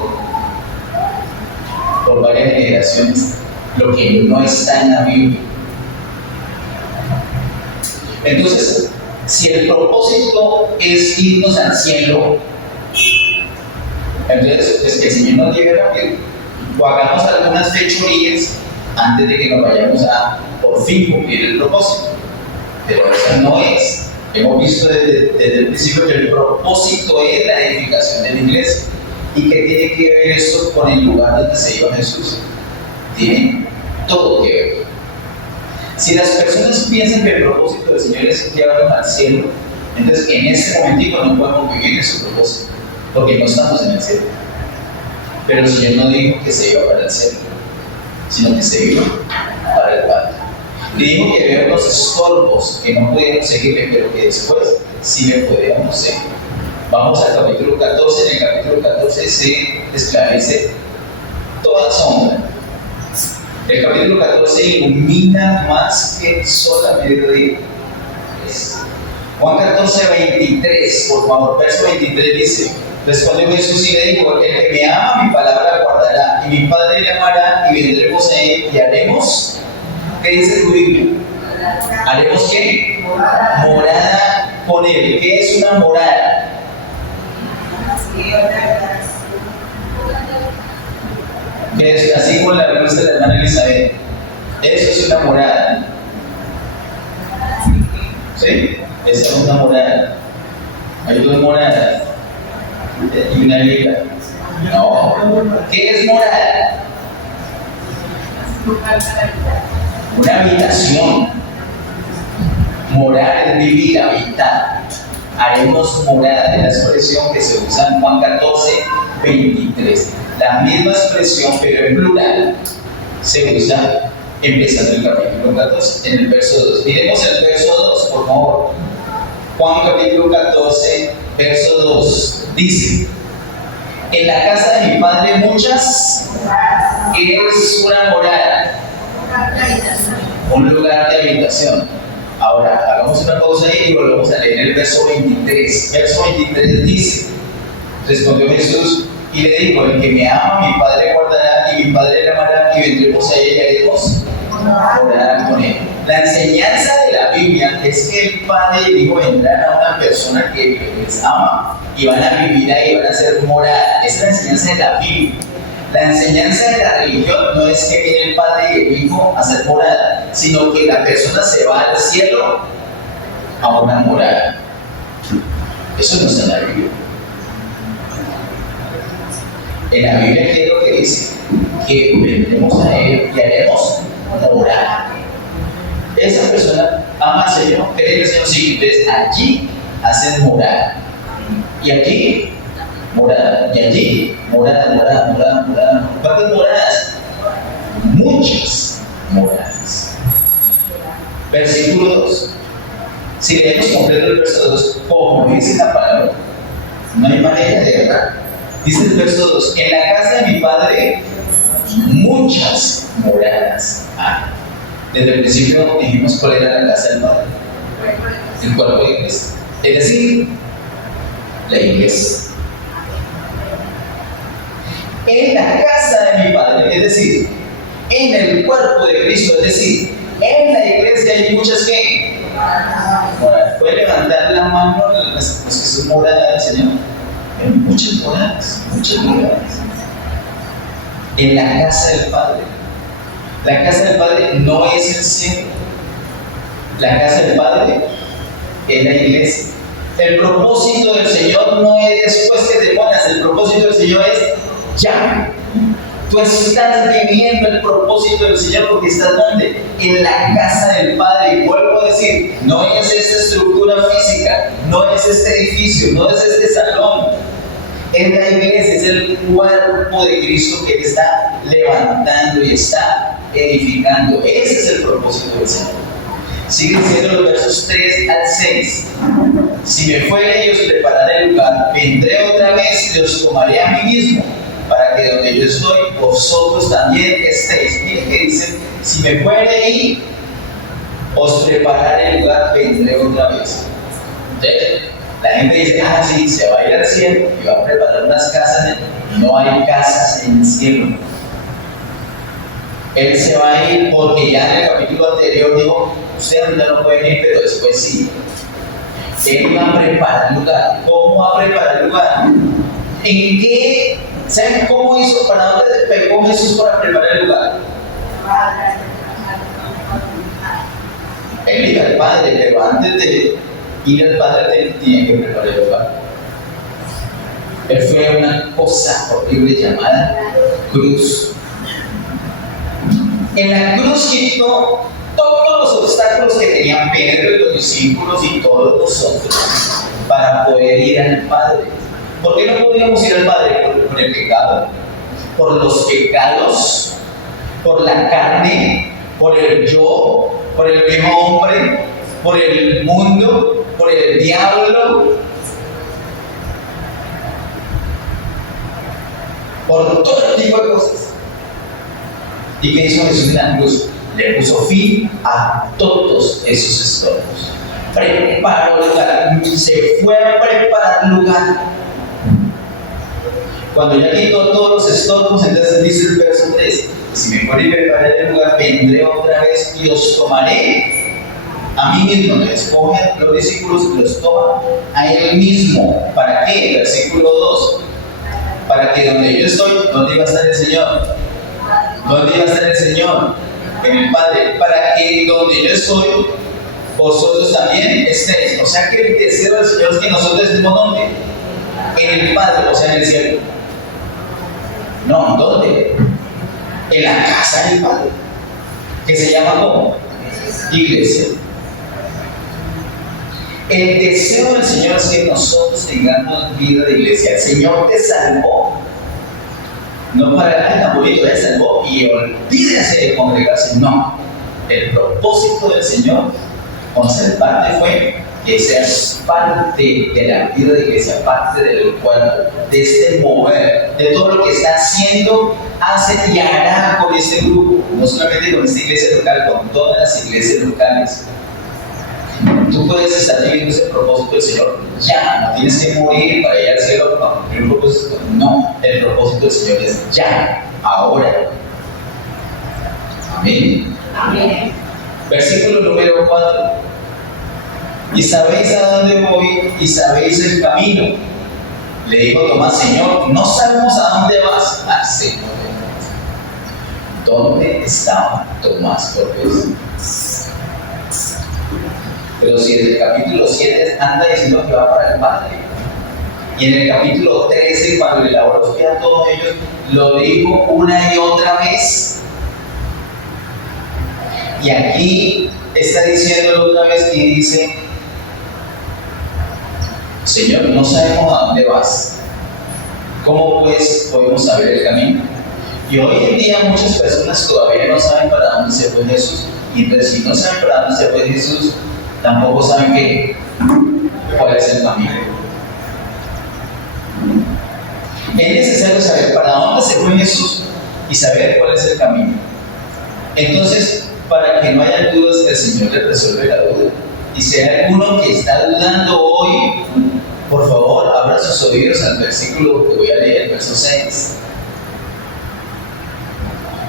por varias generaciones lo que no está en la Biblia. Entonces, si el propósito es irnos al cielo, entonces es que el Señor nos lleve rápido. O hagamos algunas fechorías antes de que nos vayamos a por fin cumplir el propósito. Pero eso no es. Hemos visto desde el principio que el propósito es la edificación de la iglesia. ¿Y qué tiene que ver eso con el lugar donde se iba Jesús? Tiene todo que ver. Si las personas piensan que el propósito del Señor es llevarnos al cielo, entonces en ese momentico no podemos vivir en su propósito, porque no estamos en el cielo. Pero el Señor no dijo que se iba para el cielo, sino que se iba para el Padre. Y dijo que había unos estorbos que no podíamos seguirle, pero que después sí le podíamos seguir. Vamos al capítulo 14. En el capítulo 14 se esclarece toda sombra. El capítulo 14 ilumina más que solamente Juan 14, 23, por favor, verso 23 dice, respondió Jesús y le dijo, el que me ama mi palabra guardará, y mi Padre le amará, y vendremos a él, y haremos, ¿qué dice tu Biblia? ¿Haremos qué? Morada con él. ¿Qué es una morada? Que es así como la respuesta de la hermana Elizabeth. Eso es una morada. ¿Sí? Esa es una morada. Hay dos moradas y una liga. No. ¿Qué es morada? Una habitación. Morar es vivir, habitar. Haremos morada, es la expresión que se usa en Juan 14, 23. La misma expresión, pero en plural, se usa empezando el capítulo 14, en el verso 2. Miremos el verso 2, por favor. Juan capítulo 14, verso 2. Dice, en la casa de mi Padre muchas es una morada, un lugar de habitación. Ahora, hagamos una pausa ahí y volvemos a leer el verso 23. Verso 23 dice, respondió Jesús y le dijo, el que me ama, mi Padre guardará, y mi Padre le amará, y vendremos a él y haremos morada con él. La enseñanza de la Biblia es que el Padre dijo, vendrán a una persona que les ama, y van a vivir ahí, van a hacer morada. Esa es la enseñanza de la Biblia. La enseñanza de la religión no es que viene el Padre y el Hijo a hacer morada, sino que la persona se va al cielo a una morada. Eso no está en la Biblia. En la Biblia, ¿qué es lo que dice? Que vendremos a él y haremos morada. Esa persona ama al Señor, cree en el Señor, sí, entonces allí hacen morada. Y aquí morada, y allí morada. ¿Cuántas moradas? Muchas moradas. Versículo 2. Si leemos completo el verso 2, como dice la palabra, no hay manera de errar. Dice el verso 2, en la casa de mi padre muchas moradas hay. Desde el principio dijimos cuál era la casa del padre, el cuerpo de Cristo, es decir, la iglesia. En la casa de mi padre, es decir, en el cuerpo de Cristo, es decir, en la iglesia hay muchas que moradas. Puede levantar la mano los que son moradas del Señor. Hay muchas moradas, muchas moradas. En la casa del Padre. La casa del Padre no es el cielo. La casa del Padre es la iglesia. El propósito del Señor no es después que te pones, el propósito del Señor es ya. Tú estás viviendo el propósito del Señor porque estás ¿dónde? En la casa del Padre. Y vuelvo a decir, no es esta estructura física, no es este edificio, no es este salón. Es la iglesia, es el cuerpo de Cristo que Él está levantando y está edificando. Ese es el propósito del Señor. Siguen siendo los versos 3 al 6. Si me fuere y os prepararé el lugar, vendré otra vez y os tomaré a mí mismo, para que donde yo estoy, vosotros también estéis. Miren que dice, si me fuere y os prepararé el lugar, vendré otra vez. Entonces, la gente dice, sí, se va a ir al cielo y va a preparar unas casas. No hay casas en el cielo. Él se va a ir porque ya en el capítulo anterior dijo, ustedes no pueden ir, pero después sí. Él va a preparar el lugar. ¿Cómo va a preparar el lugar? ¿En qué? ¿Saben cómo hizo? ¿Para dónde pegó Jesús para preparar el lugar? Él iba al Padre, pero antes de ir al Padre él tenía que preparar el lugar. Él fue a una cosa horrible llamada cruz. En la cruz quitó todos los obstáculos que tenían Pedro y los discípulos y todos nosotros para poder ir al Padre. ¿Por qué no podíamos ir al Padre? Por el pecado, por los pecados, por la carne, por el yo, por el viejo hombre, por el mundo, por el diablo, por todo tipo de cosas. ¿Y qué hizo Jesús en la cruz? Le puso fin a todos esos estorbos. Preparó lugar, se fue a preparar lugar. Cuando ya quitó todos los estorbos, entonces dice el verso 3, si me fuere y prepararé el lugar, vendré otra vez y os tomaré a mí mismo. Me escoge los discípulos y los toma a Él mismo. ¿Para qué? Versículo 2. Para que donde yo estoy, ¿dónde iba a estar el Señor? ¿Dónde iba a estar el Señor? En el Padre. Para que donde yo estoy, vosotros también estéis. O sea que el deseo del Señor es que nosotros estemos ¿dónde? En el Padre, o sea en el cielo. No, ¿dónde? En la casa del Padre. Que se llama ¿cómo? Iglesia. El deseo del Señor es que nosotros tengamos vida de iglesia. El Señor te salvó. No para que tan bonito, Él salvó y olvídense de congregarse. No. El propósito del Señor con salvarte fue que seas parte de la vida de la iglesia, parte del cuerpo, de este mover, de todo lo que está haciendo, hace y hará con este grupo. No solamente con esta iglesia local, con todas las iglesias locales. Tú puedes estar viviendo ese propósito del Señor ya, no tienes que morir para ir al cielo para cumplir un propósito. No, el propósito del Señor es ya, ahora. Amén. Amén. Versículo número 4. Y sabéis a dónde voy y sabéis el camino. Le dijo Tomás, Señor, no sabemos a dónde vas. Señor, ¿dónde estaba Tomás? Porque pero si en el capítulo 7 anda diciendo que va para el Padre, y en el capítulo 13, cuando le lavó los pies a todos ellos, lo dijo una y otra vez. Y aquí está diciéndolo otra vez y dice, Señor, no sabemos a dónde vas. ¿Cómo pues podemos saber el camino? Y hoy en día muchas personas todavía no saben para dónde se fue Jesús. Y entonces si no saben para dónde se fue Jesús, tampoco saben cuál es el camino. Es necesario saber para dónde se fue Jesús y saber cuál es el camino. Entonces, para que no haya dudas, el Señor le resuelve la duda. Y si hay alguno que está dudando hoy, por favor, abra sus oídos al versículo que voy a leer, el verso 6.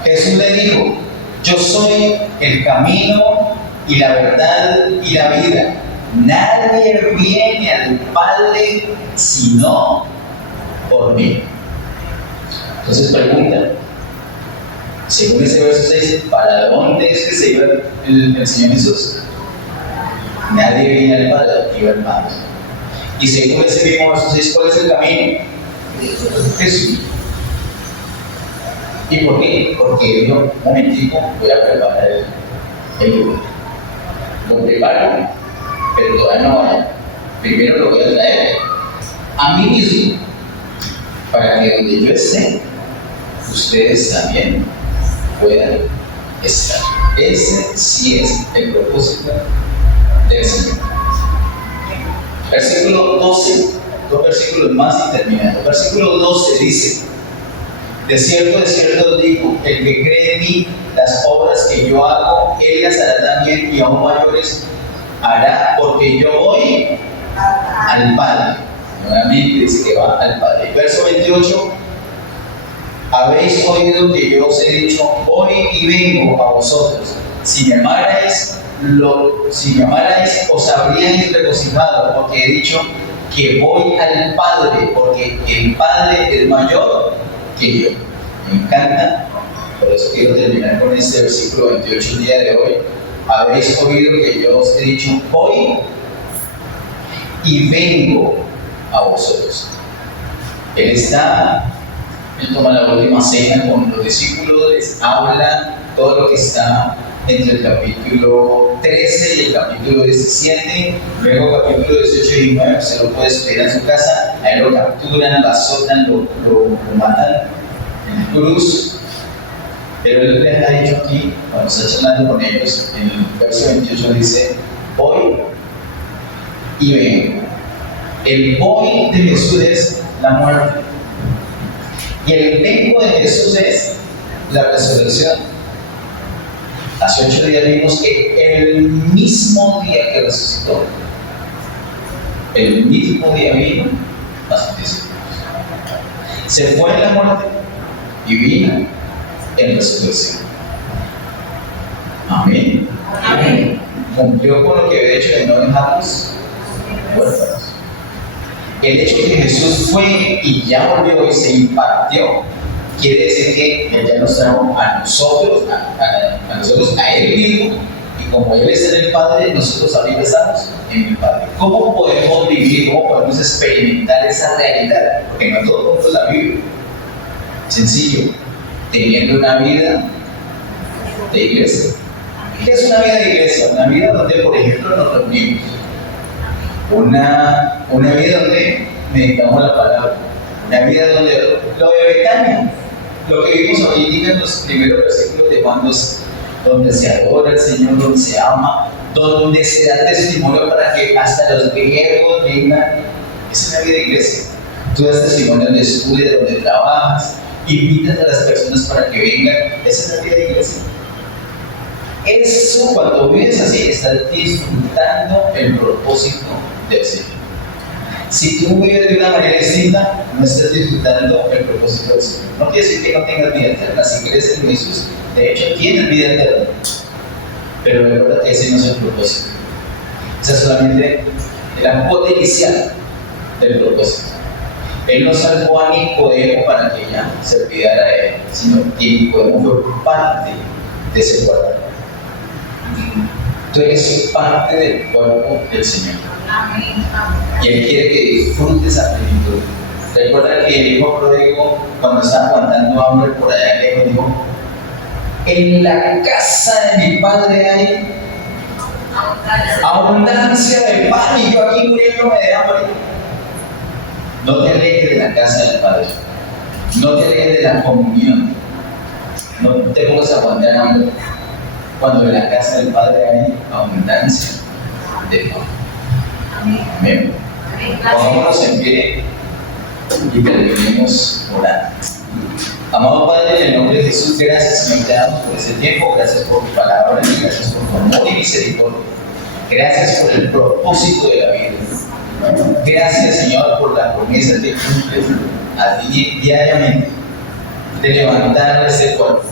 Jesús le dijo: yo soy el camino y la verdad y la vida. Nadie viene al Padre sino por mí. Entonces pregunta, según ese verso 6, ¿para dónde es que se iba el Señor Jesús? Nadie viene al Padre, iba al Padre. Y según ese mismo verso 6, ¿cuál es el camino? Jesús. ¿Y por qué? Porque dijo: un momentico, voy a preparar el lugar. Lo preparo, pero todavía no vaya. Primero lo voy a traer a mí mismo, para que donde yo esté, ustedes también puedan estar. Ese sí es el propósito del Señor. Versículo 12, dos versículos más y terminando. Versículo 12 dice: de cierto os digo, el que cree en mí, las obras que yo hago, él las hará también, y aún mayores hará, porque yo voy al Padre. Nuevamente dice que va al Padre. Verso 28: habéis oído que yo os he dicho, voy y vengo a vosotros. Si me amarais, os habríais regocijado, porque he dicho que voy al Padre, porque el Padre es mayor que yo. Me encanta, por eso quiero terminar con este versículo 28 el día de hoy. Habéis oído que yo os he dicho, voy y vengo a vosotros. Él toma la última cena con los discípulos, les habla todo lo que está entre el capítulo 13 y el capítulo 17, luego capítulo 18 y 19, usted lo puede estudiar en su casa. Ahí lo capturan, lo azotan, lo matan en la cruz. Pero él les ha dicho aquí, cuando está charlando con ellos, en el verso 28 dice: voy y vengo. El voy de Jesús es la muerte, y el vengo de Jesús es la resurrección. Hace 8 días vimos que el mismo día que resucitó, el mismo día vino a sus discípulos. Se fue en la muerte y vino en resurrección. Amén. Amén. Cumplió con lo que había dicho de no dejarnos huérfanos. El hecho de que Jesús fue y ya volvió y se impartió, quiere decir que Él ya nos trajo a nosotros, a Él mismo, y como Él es en el Padre, nosotros ahorita estamos en el Padre. ¿Cómo podemos vivir, cómo podemos experimentar esa realidad? Porque no todo el mundo la vive. Sencillo, teniendo una vida de iglesia. ¿Qué es una vida de iglesia? Una vida donde, por ejemplo, nos reunimos. Una vida donde meditamos la palabra. Una vida donde lo de Betania, lo que vimos ahorita en los primeros versículos de Juan 2, donde se adora al Señor, donde se ama, donde se da testimonio para que hasta los griegos vengan. Es una vida de iglesia. Tú das testimonio donde estudias, donde trabajas, invitas a las personas para que vengan. Esa es la vida de iglesia. Eso, cuando vives así, estás disfrutando el propósito del Señor. Si tú vives de una manera distinta, no estás disfrutando el propósito del Señor. No quiere decir que no tengas vida eterna. Si crees en Jesús, de hecho tienes vida eterna. Pero recuerda que ese no es el propósito. Esa es solamente la cuota inicial del propósito. Él no salvó a Nicodemo para que ya se olvidara de él, sino que Nicodemo fue parte de ese cuerpo. Tú eres parte del cuerpo del Señor. Y Él quiere que disfrutes esa plenitud. Recuerda que el hijo pródigo, cuando estaba aguantando hambre por allá lejos, dijo: en la casa de mi padre hay abundancia de pan y yo aquí muriéndome de hambre. No te alejes de la casa del Padre. No te alejes de la comunión. No te pongas a aguantar hambre cuando en la casa del Padre hay abundancia de pan. Amén. Pongámonos en pie y terminemos orando. Amado Padre, en el nombre de Jesús, gracias, Señor, te damos por ese tiempo, gracias por tu palabra y gracias por tu amor y misericordia. Gracias por el propósito de la vida. Gracias, Señor, por la promesa que cumples a ti diariamente de levantar este cuerpo.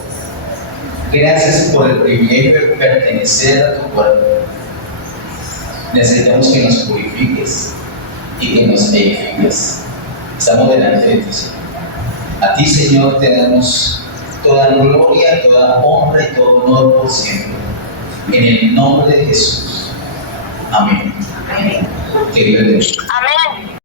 Gracias por el privilegio de pertenecer a tu cuerpo. Necesitamos que nos purifiques y que nos edifiques. Estamos delante de ti, Señor. A ti, Señor, te damos toda gloria, toda honra y todo honor por siempre. En el nombre de Jesús. Amén. Amén. Que Dios te bendiga. Amén.